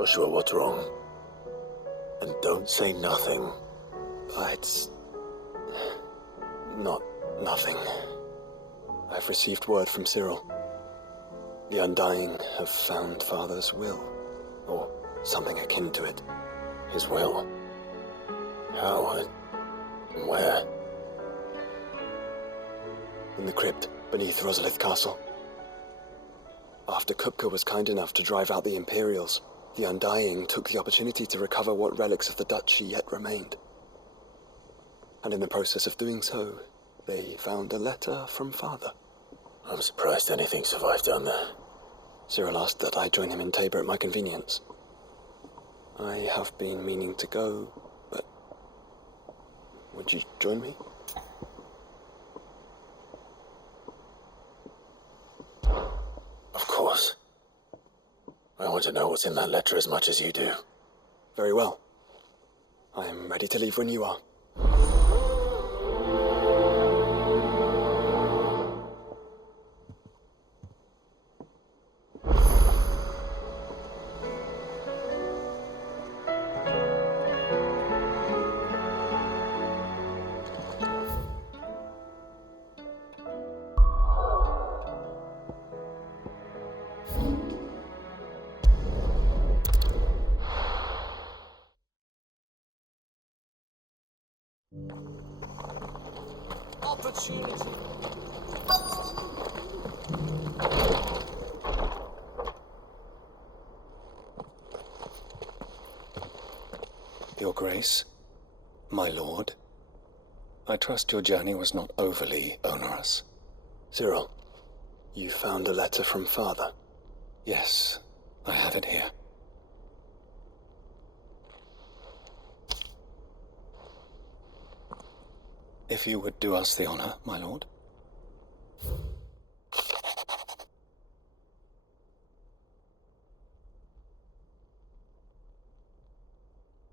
Joshua, what's wrong? And don't say nothing. It's not nothing. I've received word from Cyril. The Undying have found Father's will, or something akin to it. His will? How and where? In the crypt beneath Rosalith Castle. After Kupka was kind enough to drive out the Imperials, the Undying took the opportunity to recover what relics of the Duchy yet remained. And in the process of doing so, they found a letter from Father. I'm surprised anything survived down there. Cyril asked that I join him in Tabor at my convenience. I have been meaning to go, but would you join me? Of course. I want to know what's in that letter as much as you do. Very well. I am ready to leave when you are. Opportunity. Your Grace, my lord, I trust your journey was not overly onerous. Cyril, you found a letter from Father? Yes, I have it here. If you would do us the honor, my lord.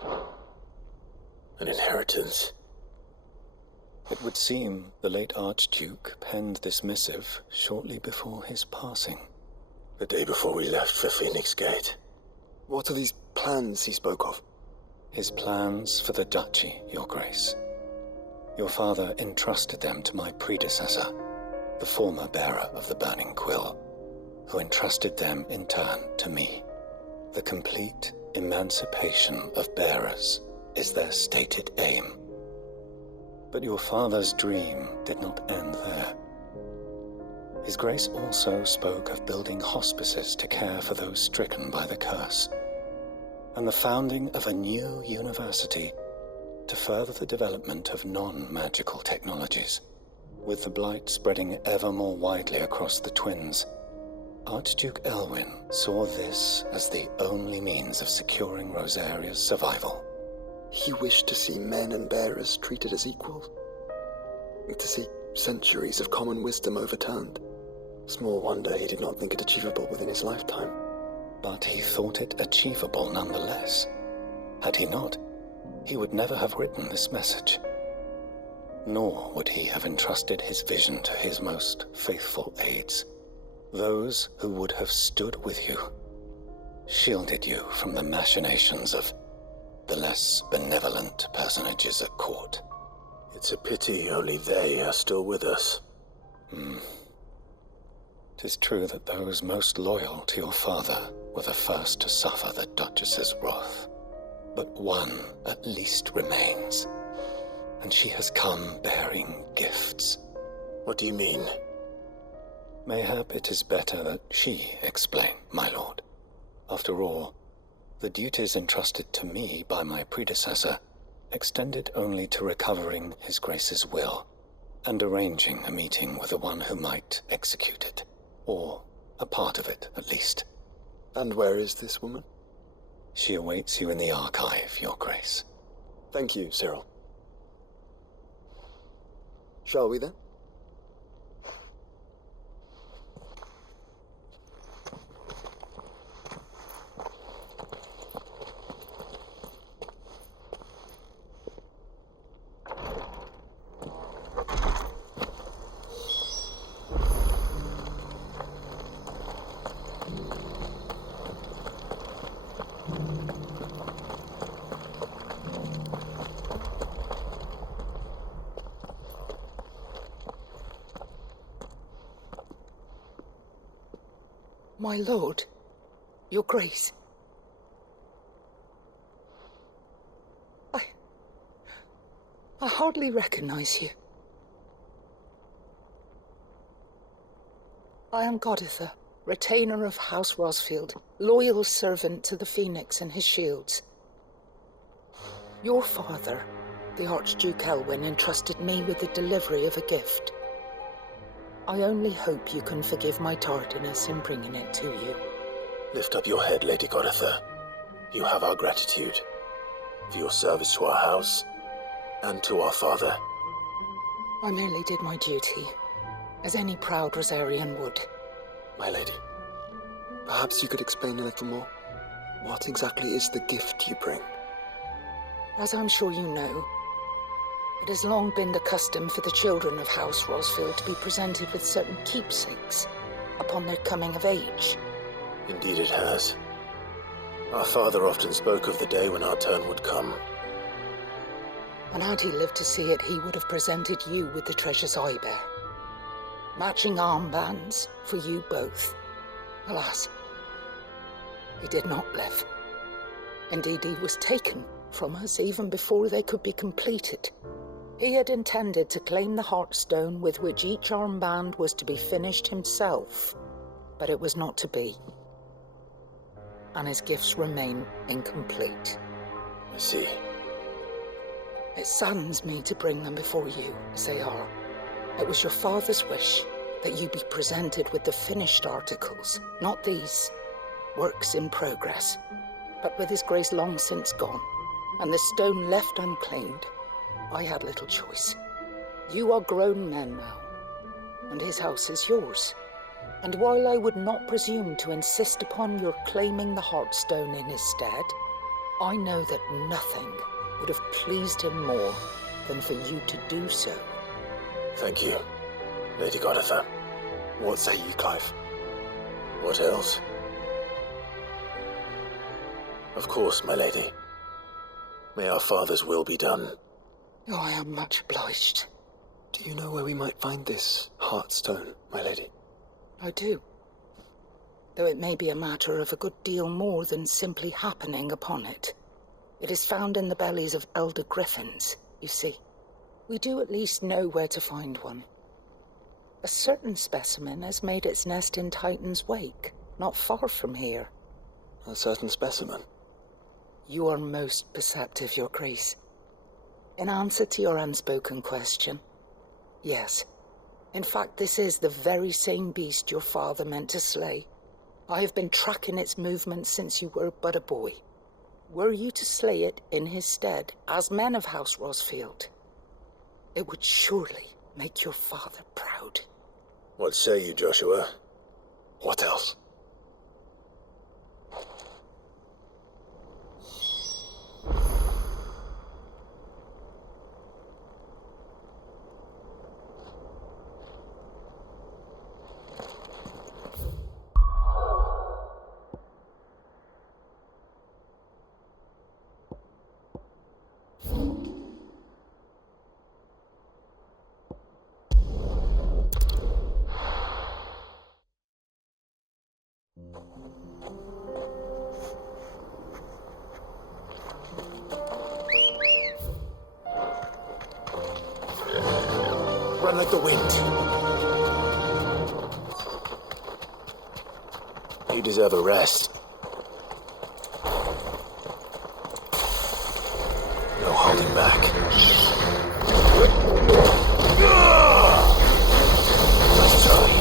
An inheritance. It would seem the late Archduke penned this missive shortly before his passing. The day before we left for Phoenix Gate. What are these plans he spoke of? His plans for the Duchy, Your Grace. Your father entrusted them to my predecessor, the former bearer of the Burning Quill, who entrusted them in turn to me. The complete emancipation of bearers is their stated aim. But your father's dream did not end there. His Grace also spoke of building hospices to care for those stricken by the curse, and the founding of a new university to further the development of non-magical technologies. With the blight spreading ever more widely across the twins, Archduke Elwyn saw this as the only means of securing Rosaria's survival. He wished to see men and bearers treated as equals. To see centuries of common wisdom overturned. Small wonder he did not think it achievable within his lifetime. But he thought it achievable nonetheless. Had he not, he would never have written this message. Nor would he have entrusted his vision to his most faithful aides, those who would have stood with you, shielded you from the machinations of the less benevolent personages at court. It's a pity only they are still with us. 'Tis true that those most loyal to your father were the first to suffer the Duchess's wrath. But one at least remains, and she has come bearing gifts. What do you mean? Mayhap it is better that she explain, my lord. After all, the duties entrusted to me by my predecessor extended only to recovering His Grace's will and arranging a meeting with the one who might execute it, or a part of it at least. And where is this woman? She awaits you in the archive, Your Grace. Thank you, Cyril. Shall we then? My lord, your grace. I hardly recognize you. I am Goditha, retainer of House Rosfield, loyal servant to the Phoenix and his shields. Your father, the Archduke Elwyn, entrusted me with the delivery of a gift. I only hope you can forgive my tardiness in bringing it to you. Lift up your head, Lady Goditha. You have our gratitude for your service to our house and to our father. I merely did my duty, as any proud Rosarian would. My lady, perhaps you could explain a little more? What exactly is the gift you bring? As I'm sure you know, it has long been the custom for the children of House Rosfield to be presented with certain keepsakes upon their coming of age. Indeed it has. Our father often spoke of the day when our turn would come. And had he lived to see it, he would have presented you with the treasures I bear. Matching armbands for you both. Alas, he did not live. Indeed, he was taken from us even before they could be completed. He had intended to claim the Heartstone with which each armband was to be finished himself, but it was not to be. And his gifts remain incomplete. I see. It saddens me to bring them before you, as they are. It was your father's wish that you be presented with the finished articles, not these, works in progress. But with his grace long since gone, and the stone left unclaimed, I had little choice. You are grown men now, and his house is yours. And while I would not presume to insist upon your claiming the Heartstone in his stead, I know that nothing would have pleased him more than for you to do so. Thank you, Lady Goditha. What say you, Clive? What else? Of course, my lady. May our father's will be done. Oh, I am much obliged. Do you know where we might find this Heartstone, my lady? I do. Though it may be a matter of a good deal more than simply happening upon it. It is found in the bellies of elder griffins, you see. We do at least know where to find one. A certain specimen has made its nest in Titan's Wake, not far from here. A certain specimen? You are most perceptive, Your Grace. In answer to your unspoken question, yes. In fact, this is the very same beast your father meant to slay. I have been tracking its movements since you were but a boy. Were you to slay it in his stead, as men of House Rosfield, it would surely make your father proud. What say you, Joshua? What else? Run like the wind. You deserve a rest. No holding back. Let's try.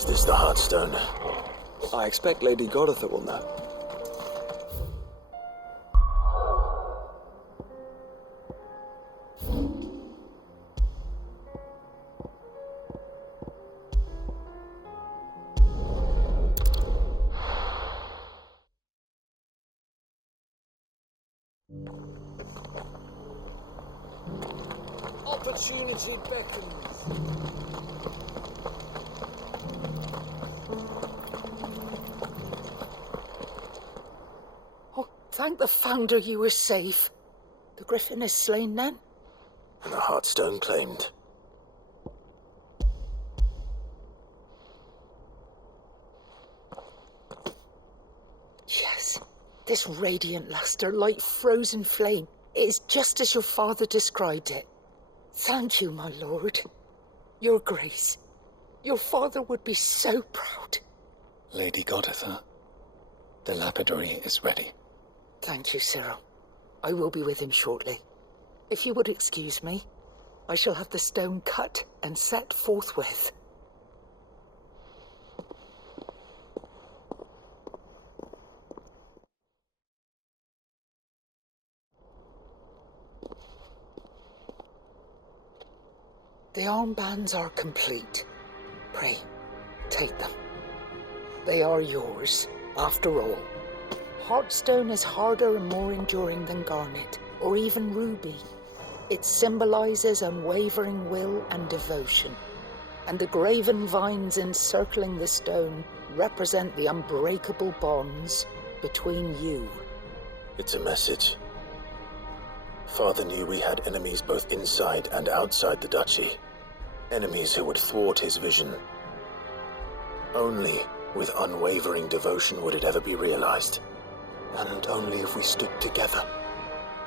Is this the Heartstone? I expect Lady Goditha will know. Opportunity beckons. Oh, thank the Founder you were safe. The Griffin is slain then? And the Heartstone claimed. Yes. This radiant luster, like frozen flame, it is just as your father described it. Thank you, my lord. Your grace. Your father would be so proud. Lady Goditha, the lapidary is ready. Thank you, Cyril. I will be with him shortly. If you would excuse me, I shall have the stone cut and set forthwith. The armbands are complete. Pray, take them. They are yours, after all. Heartstone is harder and more enduring than garnet, or even ruby. It symbolizes unwavering will and devotion, and the graven vines encircling the stone represent the unbreakable bonds between you. It's a message. Father knew we had enemies both inside and outside the duchy. Enemies who would thwart his vision. Only with unwavering devotion would it ever be realized. And only if we stood together,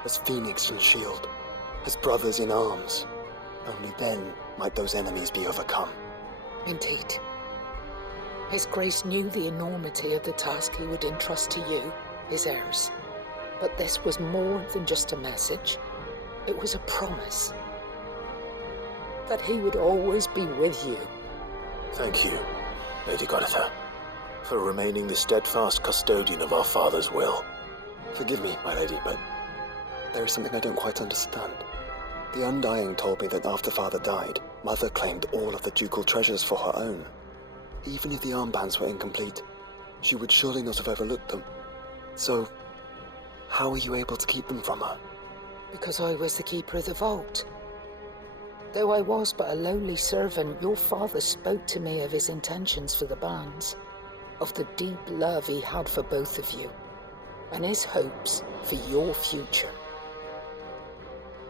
as Phoenix and Shield, as brothers in arms, only then might those enemies be overcome. Indeed. His Grace knew the enormity of the task he would entrust to you, his heirs. But this was more than just a message. It was a promise. That he would always be with you. Thank you, Lady Goditha, for remaining the steadfast custodian of our father's will. Forgive me, my lady, but there is something I don't quite understand. The Undying told me that after Father died, Mother claimed all of the ducal treasures for her own. Even if the armbands were incomplete, she would surely not have overlooked them. So, how were you able to keep them from her? Because I was the keeper of the vault. Though I was but a lowly servant, your father spoke to me of his intentions for the bands, of the deep love he had for both of you, and his hopes for your future.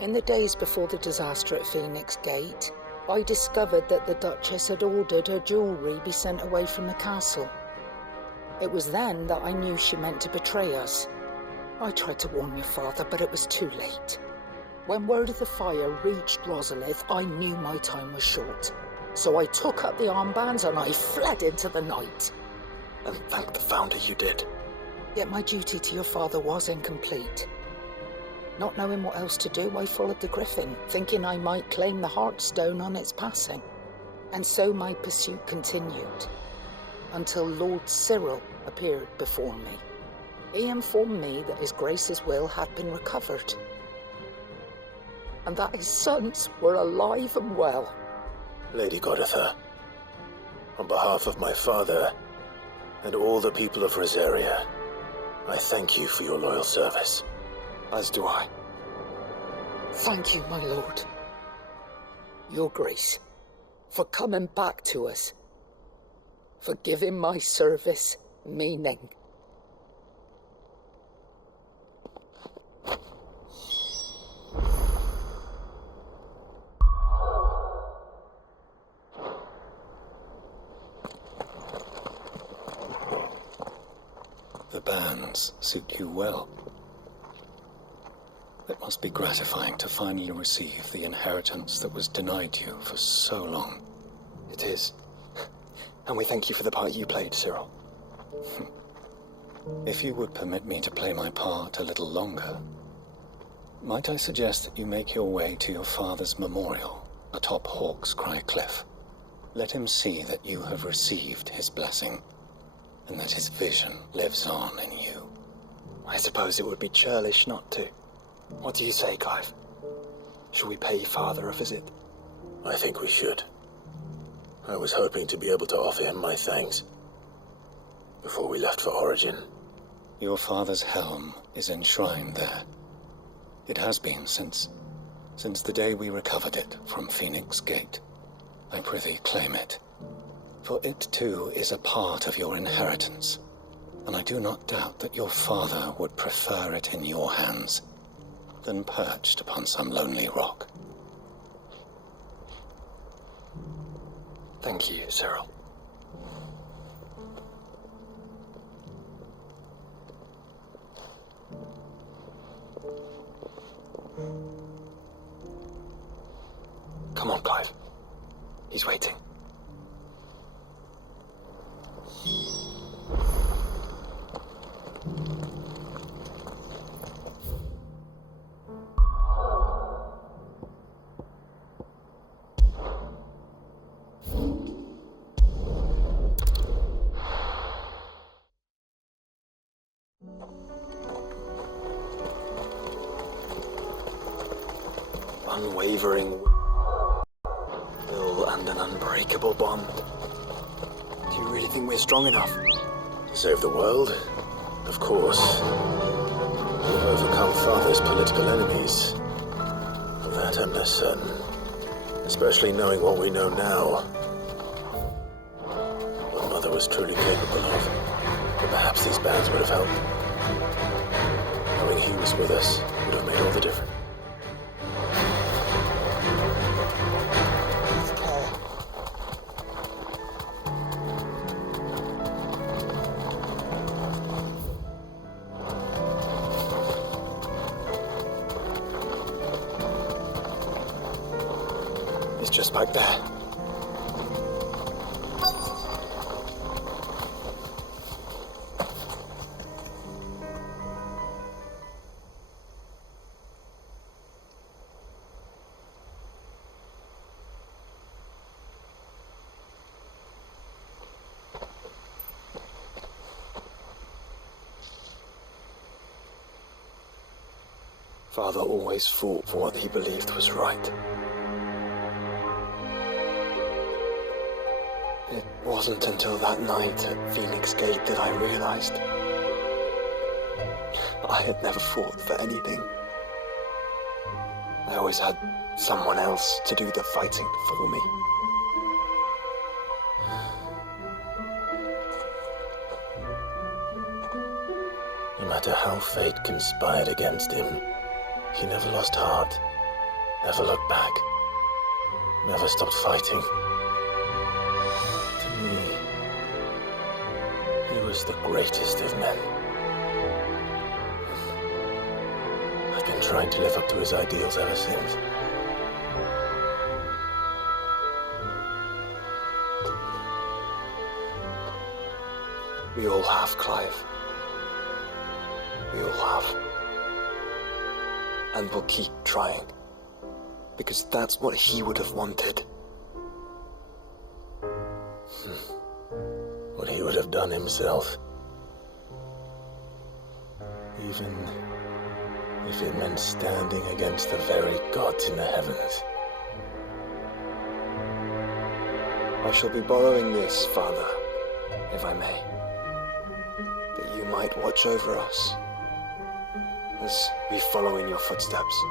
In the days before the disaster at Phoenix Gate, I discovered that the Duchess had ordered her jewelry be sent away from the castle. It was then that I knew she meant to betray us. I tried to warn your father, but it was too late. When word of the fire reached Rosalith, I knew my time was short. So I took up the armbands and I fled into the night. And thank the Founder you did. Yet my duty to your father was incomplete. Not knowing what else to do, I followed the Griffin, thinking I might claim the Heartstone on its passing. And so my pursuit continued, until Lord Cyril appeared before me. He informed me that his Grace's will had been recovered, and that his sons were alive and well. Lady Goditha, on behalf of my father and all the people of Rosaria, I thank you for your loyal service. As do I. Thank you, my lord. Your Grace, for coming back to us, for giving my service meaning. The bands suit you well. It must be gratifying to finally receive the inheritance that was denied you for so long. It is. And we thank you for the part you played, Cyril. If you would permit me to play my part a little longer, might I suggest that you make your way to your father's memorial atop Hawk's Cry Cliff? Let him see that you have received his blessing, and that his vision lives on in you. I suppose it would be churlish not to. What do you say, Clive? Shall we pay Father a visit? I think we should. I was hoping to be able to offer him my thanks before we left for Origin. Your father's helm is enshrined there. It has been since the day we recovered it from Phoenix Gate. I prithee claim it, for it too is a part of your inheritance, and I do not doubt that your father would prefer it in your hands than perched upon some lonely rock. Thank you, Cyril. Come on, Clive. He's waiting. Unwavering will and an unbreakable bond. Do you really think we're strong enough? To save the world? Of course. We've overcome Father's political enemies. Of that I'm less certain. Especially knowing what we know now. What Mother was truly capable of. But perhaps these bands would have helped. Knowing he was with us would have made all the difference. It's just back there. Father always fought for what he believed was right. It wasn't until that night at Phoenix Gate that I realized I had never fought for anything. I always had someone else to do the fighting for me. No matter how fate conspired against him, he never lost heart, never looked back, never stopped fighting. To me, he was the greatest of men. I've been trying to live up to his ideals ever since. We all have, Clive. We all have. And we'll keep trying. Because that's what he would have wanted. What he would have done himself. Even if it meant standing against the very gods in the heavens. I shall be borrowing this, Father, if I may. That you might watch over us as we follow in your footsteps.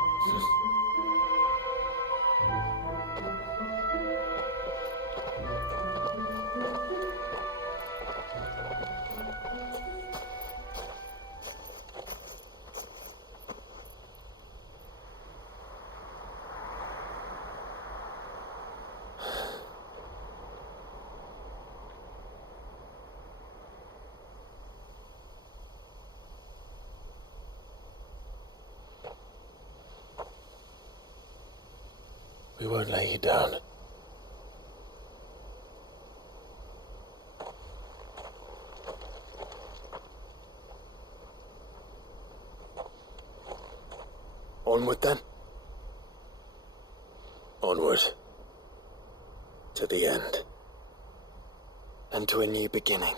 We won't lay you down. Onward then. Onward. To the end. and to a new beginning.